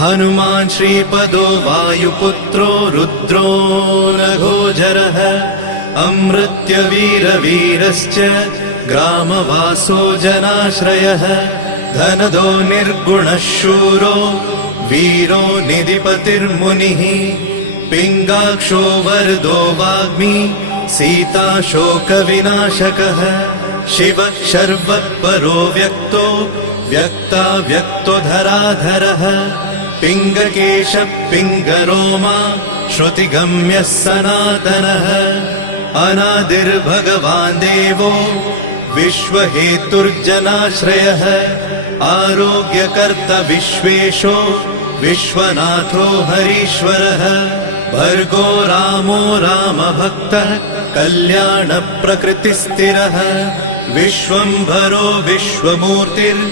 हनुमान् श्रीपदो वायुपुत्रो रुद्रो नघोजरः अमृत्यवीरवीरश्च ग्रामवासो जनाश्रयः धनदो निर्गुणः शूरो वीरो निधिपतिर्मुनिः पिङ्गाक्षो वरदो वाग्मी सीता शोकविनाशकः शिवः शर्वः परो व्यक्तो व्यक्तो धराधरः पिङ्गकेशः पिङ्गरोमा श्रुतिगम्यः सनातनः अनादिर्भगवान् देवो विश्वहेतुर्जनाश्रयः आरोग्यकर्ता विश्वेशो विश्वनाथो हरीश्वरः भर्गो रामो रामभक्तः कल्याणप्रकृतिस्थिरः विश्वम्भरो विश्वमूर्तिर्